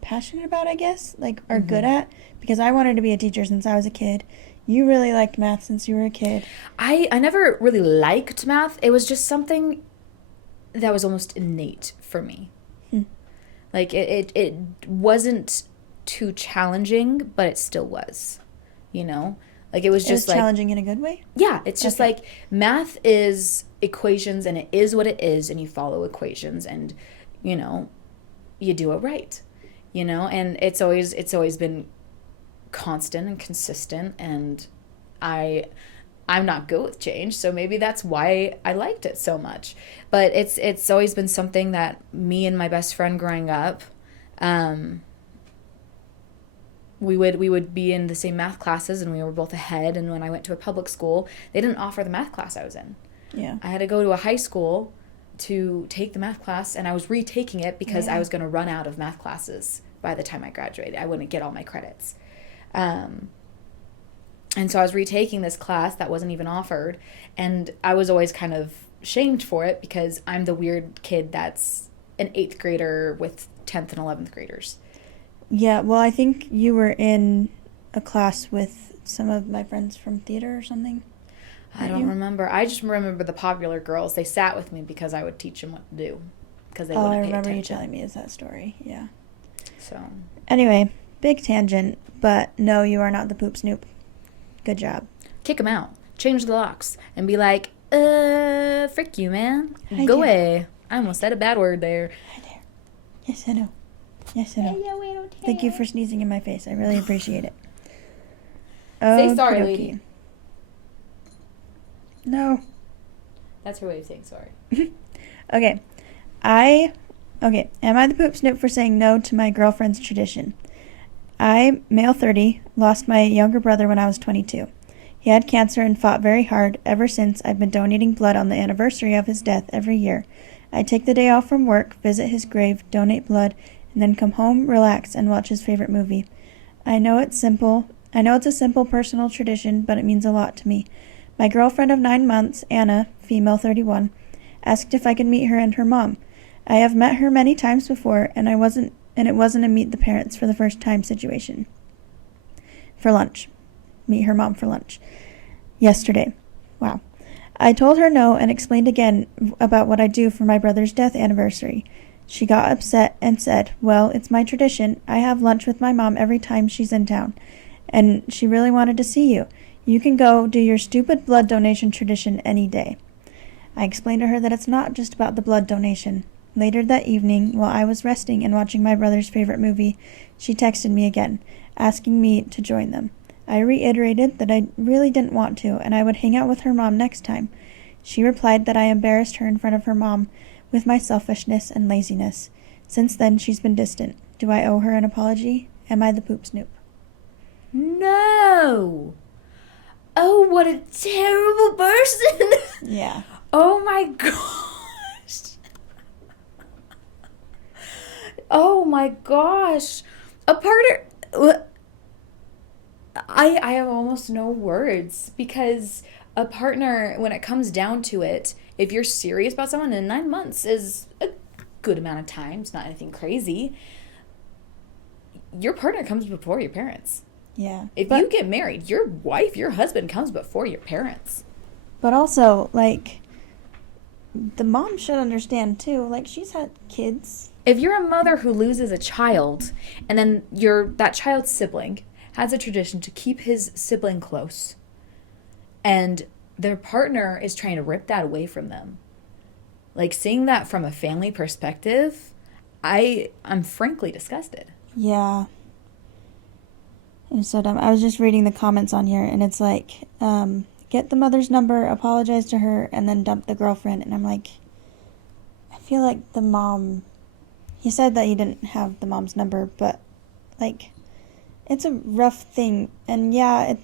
passionate about, I guess, like are good at, because I wanted to be a teacher since I was a kid. You really liked math since you were a kid. I never really liked math. It was just something that was almost innate for me. Like, it wasn't too challenging, but it still was, you know? Like, it was just like... challenging in a good way? Yeah, it's just like math is equations, and it is what it is, and you follow equations, and, you know, you do it right, you know? And it's always been constant and consistent, and I'm not good with change, so maybe that's why I liked it so much. But it's always been something that me and my best friend growing up, we would be in the same math classes, and we were both ahead. And when I went to a public school, they didn't offer the math class I was in. Yeah. I had to go to a high school to take the math class, and I was retaking it because I was going to run out of math classes by the time I graduated. I wouldn't get all my credits. And so I was retaking this class that wasn't even offered, and I was always kind of shamed for it because I'm the weird kid that's an 8th grader with 10th and 11th graders. Yeah, well, I think you were in a class with some of my friends from theater or something. I don't remember. I just remember the popular girls. They sat with me because I would teach them what to do because they wouldn't pay attention. I remember you telling me that story, yeah. So. Anyway, big tangent, but no, you are not the Poop-Snoop. Good job. Kick them out. Change the locks. And be like, frick you, man. Go away. I almost said a bad word there. Hi there. Yes, I know. Yes, I know. Thank you for sneezing in my face. I really appreciate it. Say sorry, lady. No. That's her way of saying sorry. Okay. Am I the Poop-Snoop for saying no to my girlfriend's tradition? I, male 30, lost my younger brother when I was 22. He had cancer and fought very hard. Ever since, I've been donating blood on the anniversary of his death every year. I take the day off from work, visit his grave, donate blood, and then come home, relax, and watch his favorite movie. I know it's a simple personal tradition, but it means a lot to me. My girlfriend of 9 months, Anna, female 31, asked if I could meet her and her mom. I have met her many times before, and it wasn't a meet the parents for the first time situation. For lunch. Meet her mom for lunch. Yesterday. Wow. I told her no and explained again about what I do for my brother's death anniversary. She got upset and said, well, it's my tradition. I have lunch with my mom every time she's in town. And she really wanted to see you. You can go do your stupid blood donation tradition any day. I explained to her that it's not just about the blood donation. Later that evening, while I was resting and watching my brother's favorite movie, she texted me again, asking me to join them. I reiterated that I really didn't want to, and I would hang out with her mom next time. She replied that I embarrassed her in front of her mom with my selfishness and laziness. Since then, she's been distant. Do I owe her an apology? Am I the Poop-Snoop? No! Oh, what a terrible person! Yeah. Oh my gosh! Oh my gosh! A partner... I have almost no words, because a partner, when it comes down to it, if you're serious about someone, and 9 months is a good amount of time, it's not anything crazy, your partner comes before your parents. Yeah. If you get married, your wife, your husband comes before your parents. But also, like, the mom should understand, too. Like, she's had kids. If you're a mother who loses a child, and then that child's sibling has a tradition to keep his sibling close, and their partner is trying to rip that away from them, like, seeing that from a family perspective, I'm frankly disgusted. Yeah. It was so dumb. I was just reading the comments on here, and it's like, get the mother's number, apologize to her, and then dump the girlfriend. And I'm like, I feel like the mom... He said that he didn't have the mom's number, but, like, it's a rough thing. And yeah,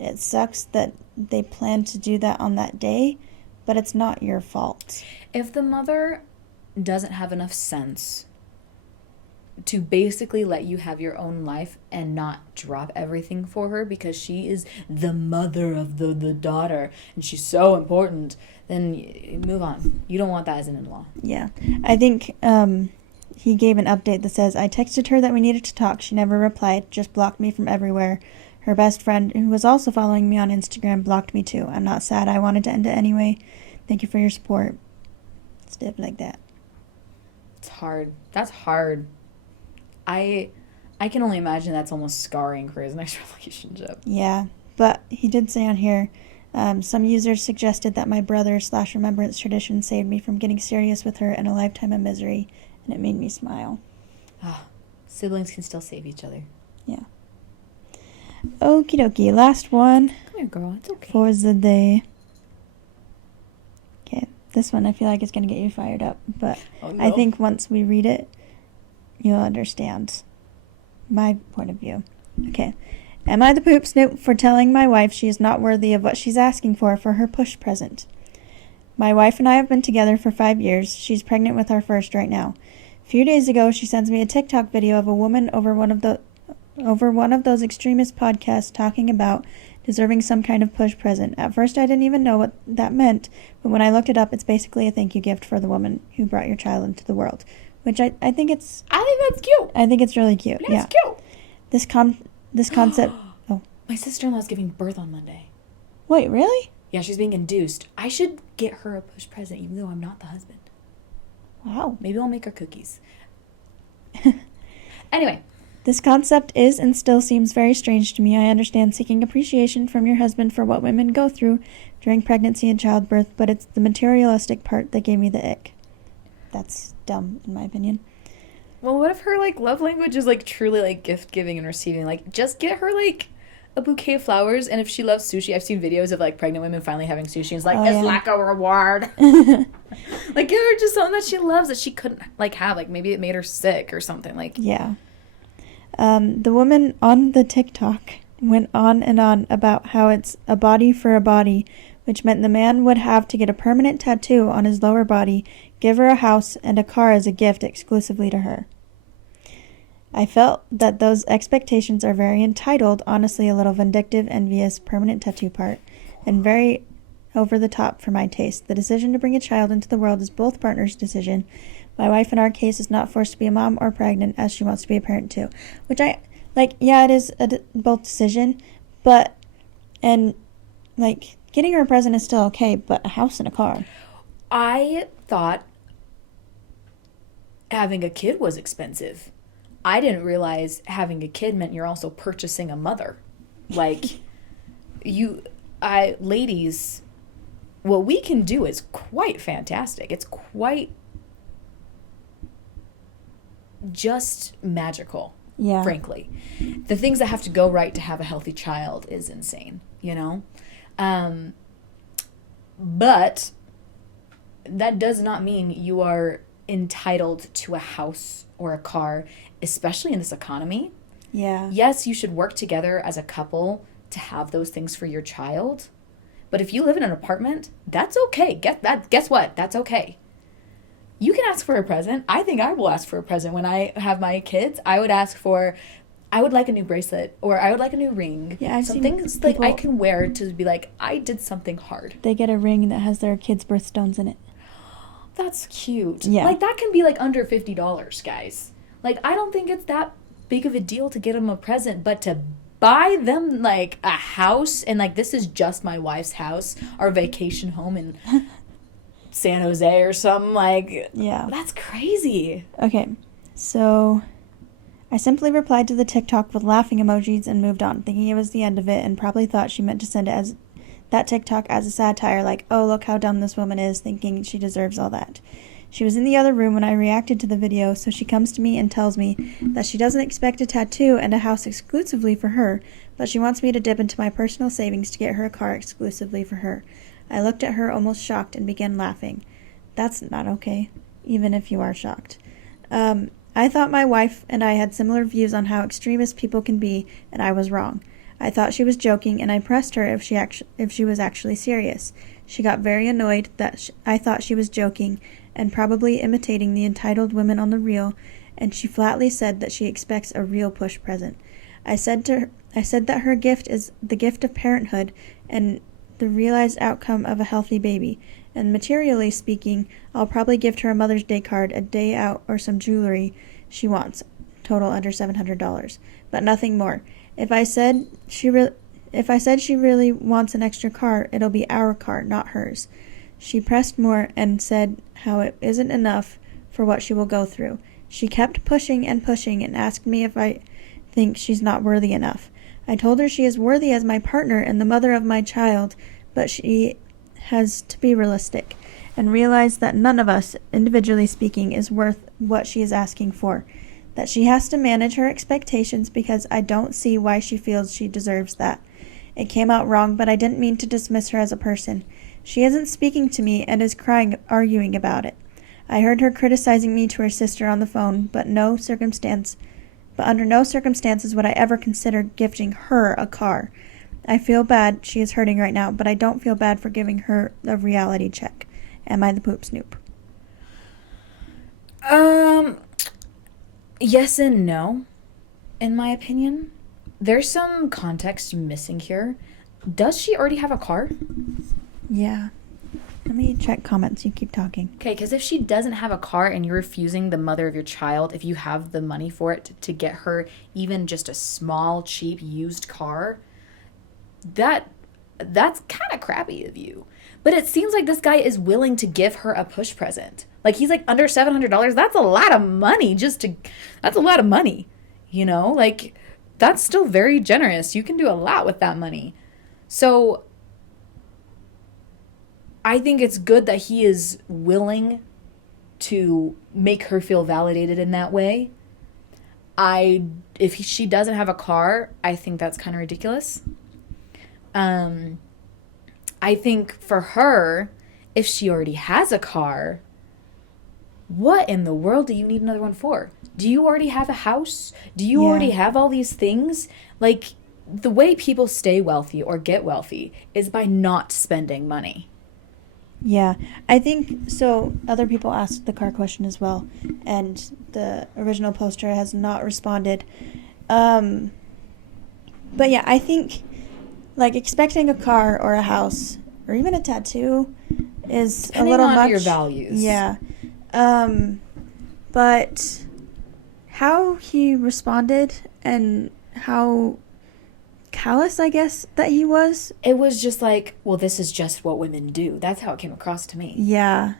it sucks that they plan to do that on that day, but it's not your fault. If the mother doesn't have enough sense to basically let you have your own life and not drop everything for her because she is the mother of the daughter and she's so important, then move on. You don't want that as an in-law. Yeah. I think he gave an update that says, I texted her that we needed to talk. She never replied, just blocked me from everywhere. Her best friend, who was also following me on Instagram, blocked me too. I'm not sad. I wanted to end it anyway. Thank you for your support. Stuff like that. It's hard. That's hard. I can only imagine that's almost scarring for his next relationship. Yeah, but he did say on here, some users suggested that my brother/remembrance tradition saved me from getting serious with her and a lifetime of misery, and it made me smile. Siblings can still save each other. Yeah. Okie dokie, last one. Come here, girl. It's okay. For the day. Okay, this one I feel like it's going to get you fired up, but Oh, no. I think once we read it, you'll understand my point of view. Okay. Am I the poop-snoop for telling my wife she is not worthy of what she's asking for her push present? My wife and I have been together for 5 years. She's pregnant with our first right now. A few days ago, she sends me a TikTok video of a woman over one of those extremist podcasts talking about deserving some kind of push present. At first, I didn't even know what that meant, but when I looked it up, it's basically a thank you gift for the woman who brought your child into the world. Which I think it's... I think that's cute. I think it's really cute. That's yeah. cute. This concept... Oh. My sister-in-law's giving birth on Monday. Wait, really? Yeah, she's being induced. I should get her a push present, even though I'm not the husband. Wow. Maybe I'll make her cookies. Anyway. This concept is and still seems very strange to me. I understand seeking appreciation from your husband for what women go through during pregnancy and childbirth, but it's the materialistic part that gave me the ick. That's dumb, in my opinion. Well, what if her, like, love language is, like, truly, like, gift giving and receiving? Like, just get her, like, a bouquet of flowers, and if she loves sushi, I've seen videos of, like, pregnant women finally having sushi, and it's like, it's like a reward. Like, give her just something that she loves that she couldn't, like, have. Like, maybe it made her sick or something. Like, yeah. The woman on the TikTok went on and on about how it's a body for a body, which meant the man would have to get a permanent tattoo on his lower body, give her a house and a car as a gift exclusively to her. I felt that those expectations are very entitled, honestly a little vindictive, envious, permanent tattoo part, and very over the top for my taste. The decision to bring a child into the world is both partners' decision. My wife, in our case, is not forced to be a mom or pregnant, as she wants to be a parent too. Which I, like, yeah, it is both decision, but, and, like, getting her a present is still okay, but a house and a car. I thought having a kid was expensive. I didn't realize having a kid meant you're also purchasing a mother. Like, ladies, what we can do is quite fantastic. It's quite just magical, Yeah. frankly. The things that have to go right to have a healthy child is insane, you know? But that does not mean you are entitled to a house or a car, especially in this economy. Yeah. Yes, you should work together as a couple to have those things for your child. But if you live in an apartment, that's okay. Guess what? That's okay. You can ask for a present. I think I will ask for a present when I have my kids. I would like a new bracelet, or I would like a new ring. Yeah, I've some seen things like I people- can wear to be like, I did something hard. They get a ring that has their kids' birthstones in it. That's cute. Yeah. Like, that can be like under $50, guys. Like, I don't think it's that big of a deal to get them a present, but to buy them like a house, and like, this is just my wife's house, our vacation home in San Jose or something, like, Yeah. that's crazy. Okay, so I simply replied to the TikTok with laughing emojis and moved on, thinking it was the end of it, and probably thought she meant to send it as that TikTok as a satire, like, oh, look how dumb this woman is, thinking she deserves all that. She was in the other room when I reacted to the video, so she comes to me and tells me that she doesn't expect a tattoo and a house exclusively for her, but she wants me to dip into my personal savings to get her a car exclusively for her. I looked at her almost shocked and began laughing. That's not okay, even if you are shocked. I thought my wife and I had similar views on how extremist people can be, and I was wrong. I thought she was joking, and I pressed her if she was actually serious. She got very annoyed that I thought she was joking and probably imitating the entitled women on the reel, and she flatly said that she expects a real push present. I said that her gift is the gift of parenthood and the realized outcome of a healthy baby. And materially speaking, I'll probably gift her a Mother's Day card, a day out, or some jewelry she wants, total under $700, but nothing more. If I said she really wants an extra car, it'll be our car, not hers. She pressed more and said how it isn't enough for what she will go through. She kept pushing and pushing and asked me if I think she's not worthy enough. I told her she is worthy as my partner and the mother of my child, but she has to be realistic and realize that none of us, individually speaking, is worth what she is asking for. That she has to manage her expectations because I don't see why she feels she deserves that. It came out wrong, but I didn't mean to dismiss her as a person. She isn't speaking to me and is crying, arguing about it. I heard her criticizing me to her sister on the phone, but under no circumstances would I ever consider gifting her a car. I feel bad she is hurting right now, but I don't feel bad for giving her a reality check. Am I the Poop-Snoop? Yes and no, in my opinion. There's some context missing here. Does she already have a car? Yeah. Let me check comments. You keep talking. Okay, because if she doesn't have a car and you're refusing the mother of your child, if you have the money for it, to get her even just a small, cheap, used car, that's kind of crappy of you. But it seems like this guy is willing to give her a push present. Like, he's like, under $700, that's a lot of money that's a lot of money, you know? Like, that's still very generous. You can do a lot with that money. So I think it's good that he is willing to make her feel validated in that way. If she doesn't have a car, I think that's kind of ridiculous. I think for her, if she already has a car, what in the world do you need another one for? Do you already have a house? Do you already have all these things? Like, the way people stay wealthy or get wealthy is by not spending money. Yeah, I think so. Other people asked the car question as well, and the original poster has not responded. But yeah, I think like expecting a car or a house or even a tattoo is Depending a little on much. your values. Yeah. But how he responded and how callous, I guess, that he was. It was just like, well, this is just what women do. That's how it came across to me. Yeah.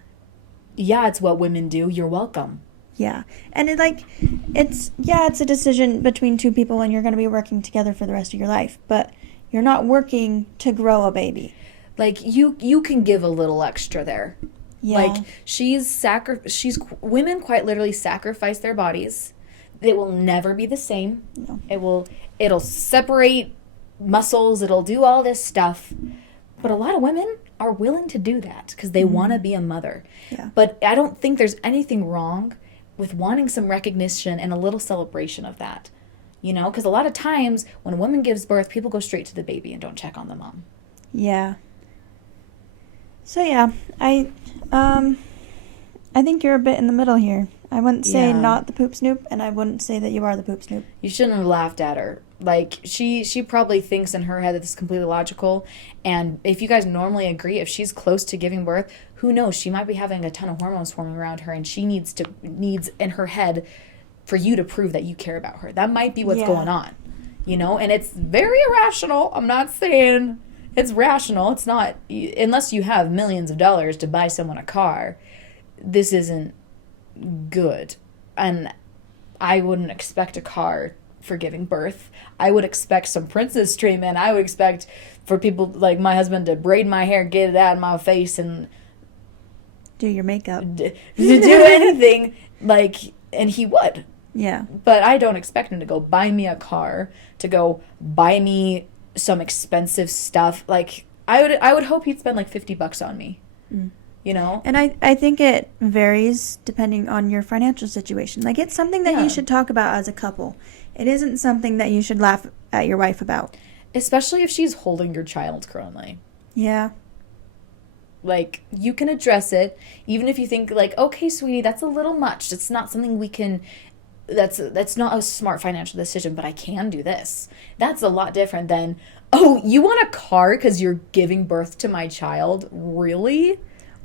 Yeah, it's what women do. You're welcome. Yeah. And it's a decision between two people and you're going to be working together for the rest of your life, but you're not working to grow a baby. Like, you can give a little extra there. Yeah. Like, women quite literally sacrifice their bodies. It will never be the same. No. It'll separate muscles. It'll do all this stuff. But a lot of women are willing to do that because they want to be a mother. Yeah. But I don't think there's anything wrong with wanting some recognition and a little celebration of that. You know, because a lot of times when a woman gives birth, people go straight to the baby and don't check on the mom. Yeah. So yeah, I think you're a bit in the middle here. I wouldn't say not the Poop-Snoop, and I wouldn't say that you are the Poop-Snoop. You shouldn't have laughed at her. Like, she probably thinks in her head that this is completely logical. And if you guys normally agree, if she's close to giving birth, who knows? She might be having a ton of hormones swarming around her, and she needs in her head for you to prove that you care about her. That might be what's going on, you know? And it's very irrational. I'm not saying it's rational. It's not, unless you have millions of dollars to buy someone a car, this isn't good. And I wouldn't expect a car for giving birth. I would expect some princess treatment. I would expect for people like my husband to braid my hair, get it out of my face, and do your makeup. To do anything, like, and he would. Yeah. But I don't expect him to go buy me a car, to go buy me some expensive stuff. Like, I would hope he'd spend like $50 on me. You know? And I think it varies depending on your financial situation. Like, it's something that you should talk about as a couple. It isn't something that you should laugh at your wife about. Especially if she's holding your child currently. Yeah. Like, you can address it, even if you think, like, okay, sweetie, that's a little much. It's not something we can that's not a smart financial decision, but I can do this. That's a lot different than, oh, you want a car because you're giving birth to my child? Really?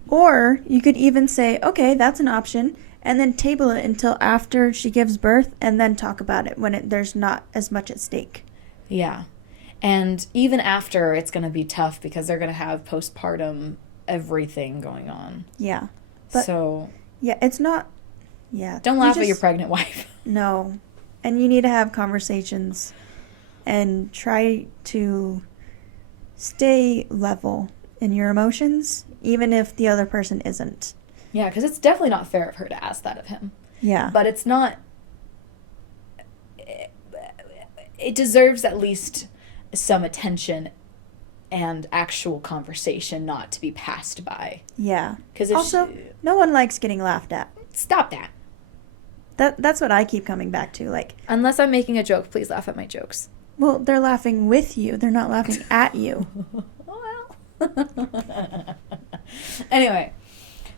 Or you could even say, okay, that's an option, and then table it until after she gives birth and then talk about it when there's not as much at stake. Yeah. And even after, it's going to be tough because they're going to have postpartum everything going on. Yeah. But so yeah, it's not, yeah. Don't laugh at your pregnant wife. No. And you need to have conversations and try to stay level in your emotions, even if the other person isn't. Yeah, because it's definitely not fair of her to ask that of him. Yeah. But it's not... It deserves at least some attention and actual conversation, not to be passed by. Yeah. Because also, no one likes getting laughed at. Stop that. That's what I keep coming back to. Like, unless I'm making a joke, please laugh at my jokes. Well, they're laughing with you. They're not laughing at you. Well. Anyway,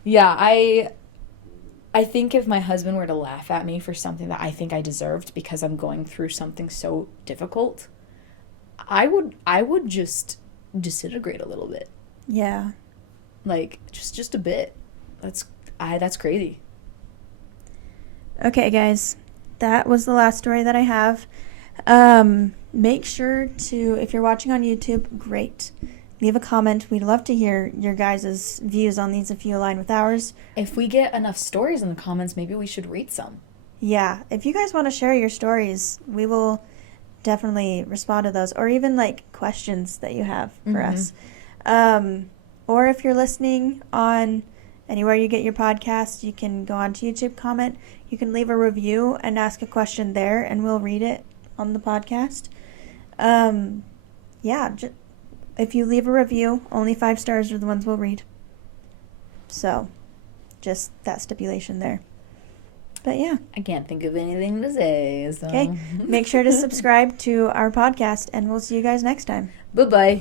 yeah, I think if my husband were to laugh at me for something that I think I deserved because I'm going through something so difficult, I would just disintegrate a little bit. Yeah. Like just a bit. That's crazy. Okay, guys. That was the last story that I have. Make sure to, if you're watching on YouTube, great. Leave a comment. We'd love to hear your guys' views on these if you align with ours. If we get enough stories in the comments, maybe we should read some. Yeah. If you guys want to share your stories, we will definitely respond to those. Or even, like, questions that you have for us. Or if you're listening on anywhere you get your podcast, you can go on to YouTube, comment. You can leave a review and ask a question there, and we'll read it on the podcast. If you leave a review, only 5 stars are the ones we'll read. So, just that stipulation there. But yeah. I can't think of anything to say. So. Okay. Make sure to subscribe to our podcast, and we'll see you guys next time. Bye-bye.